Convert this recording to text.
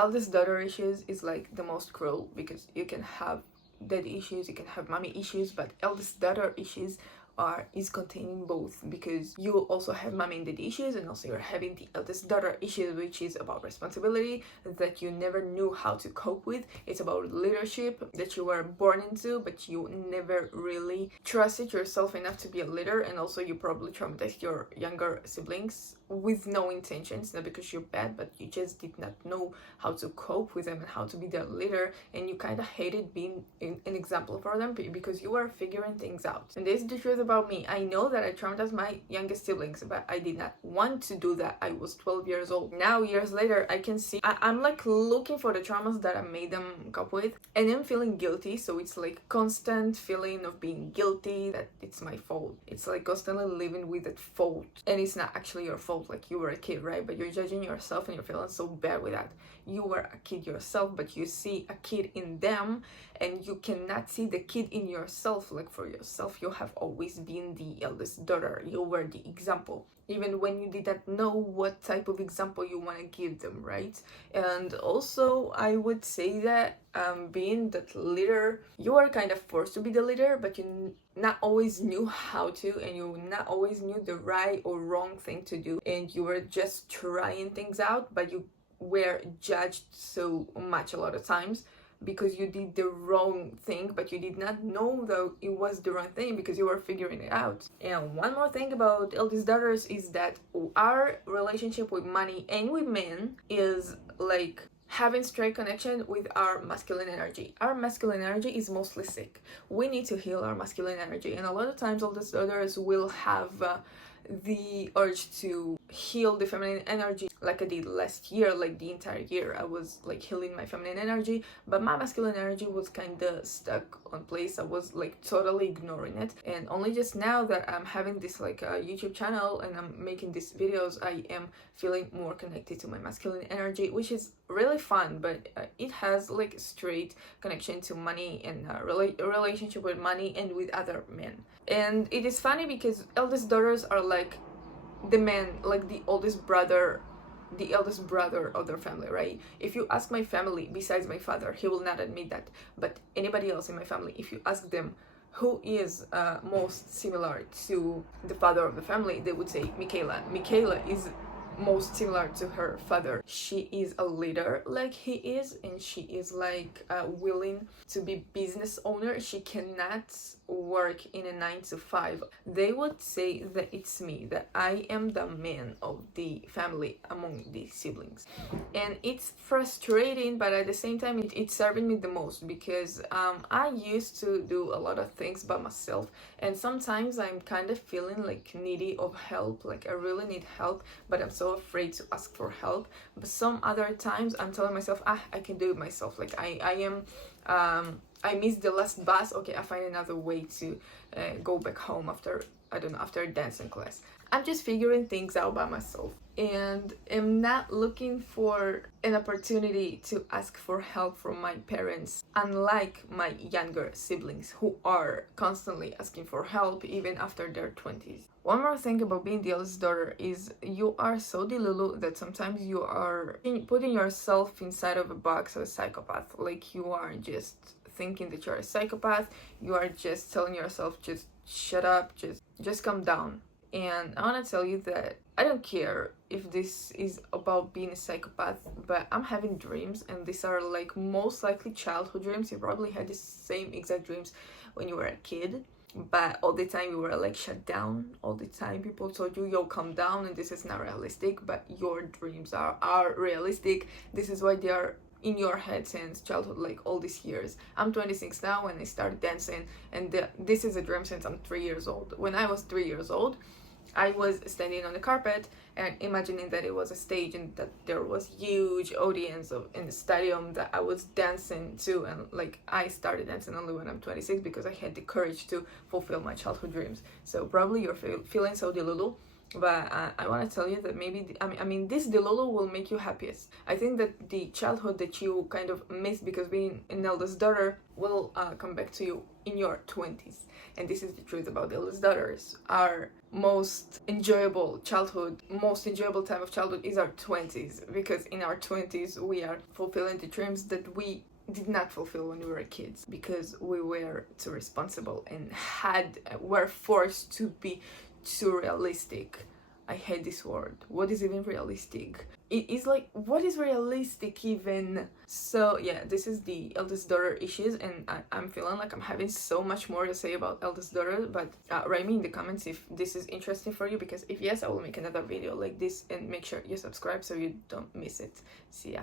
eldest daughter issues is like the most cruel, because you can have dad issues, you can have mommy issues, but eldest daughter issues is containing both, because you also have mommy and dad issues, and also you're having the eldest daughter issues, which is about responsibility that you never knew how to cope with. It's about leadership that you were born into, but you never really trusted yourself enough to be a leader, and also you probably traumatized your younger siblings with no intentions, not because you're bad, but you just did not know how to cope with them and how to be their leader, and you kind of hated being an example for them because you were figuring things out. And this is the truth about me. I know that I traumatized my youngest siblings, but I did not want to do that. I was 12 years old. Now, years later, I can see I'm like looking for the traumas that I made them cope with, and I'm feeling guilty. So it's like constant feeling of being guilty that it's my fault. It's like constantly living with that fault, and it's not actually your fault. Like, you were a kid, right? But you're judging yourself and you're feeling so bad with that. You were a kid yourself, but you see a kid in them, and you cannot see the kid in yourself. Like, for yourself, you have always been the eldest daughter. You were the example, even when you did not know what type of example you want to give them, right? And also, I would say that being that leader, you are kind of forced to be the leader, but you not always knew how to, and you not always knew the right or wrong thing to do, and you were just trying things out, but you were judged so much a lot of times because you did the wrong thing, but you did not know that it was the wrong thing because you were figuring it out. And one more thing about eldest daughters is that our relationship with money and with men is like having straight connection with our masculine energy. Our masculine energy is mostly sick. We need to heal our masculine energy, and a lot of times eldest daughters will have the urge to heal the feminine energy, like I did last year. Like the entire year I was like healing my feminine energy, but my masculine energy was kind of stuck on place. I was like totally ignoring it, and only just now that I'm having this like YouTube channel and I'm making these videos, I am feeling more connected to my masculine energy, which is really fun. But it has like straight connection to money and relationship with money and with other men. And it is funny because eldest daughters are like the man, like the eldest brother of their family, right? If you ask my family, besides my father, he will not admit that, but anybody else in my family, if you ask them who is most similar to the father of the family, they would say Michaela. Michaela is most similar to her father. She is a leader like he is, and she is like willing to be business owner. She cannot work in a 9 to 5. They would say that it's me, that I am the man of the family among the siblings, and it's frustrating, but at the same time it's serving me the most, because I used to do a lot of things by myself, and sometimes I'm kind of feeling like needy of help, like I really need help, but I'm so afraid to ask for help. But some other times I'm telling myself, I can do it myself. Like I missed the last bus, okay, I find another way to go back home after, I don't know, after dancing class. I'm just figuring things out by myself, and am not looking for an opportunity to ask for help from my parents, unlike my younger siblings who are constantly asking for help even after their 20s. One more thing about being the eldest daughter is you are so delulu that sometimes you are putting yourself inside of a box of a psychopath. Like, you are just thinking that you're a psychopath. You are just telling yourself, just shut up, just calm down. And I want to tell you that I don't care if this is about being a psychopath, but I'm having dreams, and these are like most likely childhood dreams. You probably had the same exact dreams when you were a kid, but all the time you were like shut down. All the time people told you, yo, calm down, and this is not realistic, but your dreams are realistic. This is why they are in your head since childhood, like all these years. I'm 26 now, and I started dancing, and this is a dream since I'm 3 years old. When I was 3 years old, I was standing on the carpet and imagining that it was a stage, and that there was huge audience in the stadium that I was dancing to. And like, I started dancing only when I'm 26 because I had the courage to fulfill my childhood dreams. So probably you're feeling so delulu, But I want to tell you that maybe I mean this Delolo will make you happiest. I think that the childhood that you kind of missed because being an eldest daughter will come back to you in your 20s. And this is the truth about the eldest daughters. Our most enjoyable childhood, most enjoyable time of childhood is our 20s, because in our 20s we are fulfilling the dreams that we did not fulfill when we were kids, because we were too responsible and were forced to be too realistic. I hate this word. What is even realistic? It is like, what is realistic even? So yeah, this is the eldest daughter issues, and I'm feeling like I'm having so much more to say about eldest daughter, but write me in the comments if this is interesting for you, because if yes, I will make another video like this, and make sure you subscribe so you don't miss it. See ya.